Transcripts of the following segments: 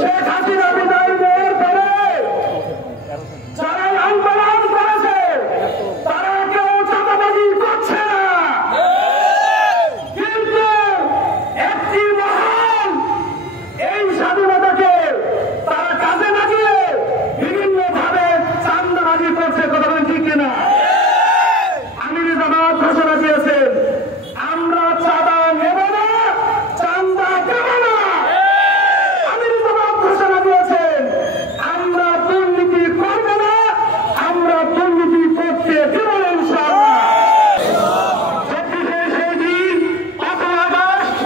শেখ হাসিনা বিদায় দেওয়ার পরে যারা আন্দোলন করেছে তারা কেউ চাঁদাবাজি করছে না, কিন্তু একটি মহল এই স্বাধীনতাকে তারা কাজে লাগিয়ে বিভিন্ন ভাবে চাঁদাবাজি করছে। কথা বলেন ঠিক কিনা? আমির জামাত ঘোষণা দিয়েছেন আমরা চাঁদা নেব না, চাঁদা দেব না। আমির জামাত ঘোষণা দিয়েছেন আমরা দুর্নীতি করব না, আমরা দুর্নীতি করতে দেব না ইনশাআল্লাহ। 24 সেই দিন 5 আগস্ট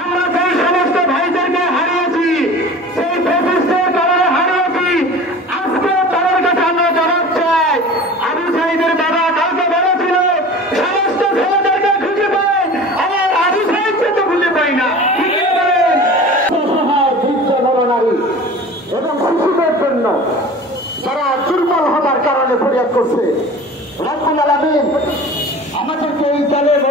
আমরা যে সমস্ত ভাইদেরকে হারিয়েছি, সেই ফ্যাসিস্টের কারণে হারিয়েছি, আজকে তাদের কাছে আমরা জবাব চাই। আবু সাইদের বাবা কালকে বলেছিল সমস্ত ছেলেদেরকে খুঁজে পাই, আমার আবু সাইদকে তো খুঁজে পাই না। নরনারী এবং শিশুদের জন্য যারা দুর্বল হবার কারণে ফরিয়াদ করছে, রব্বুল আলামিন আমাদেরকে এই দলের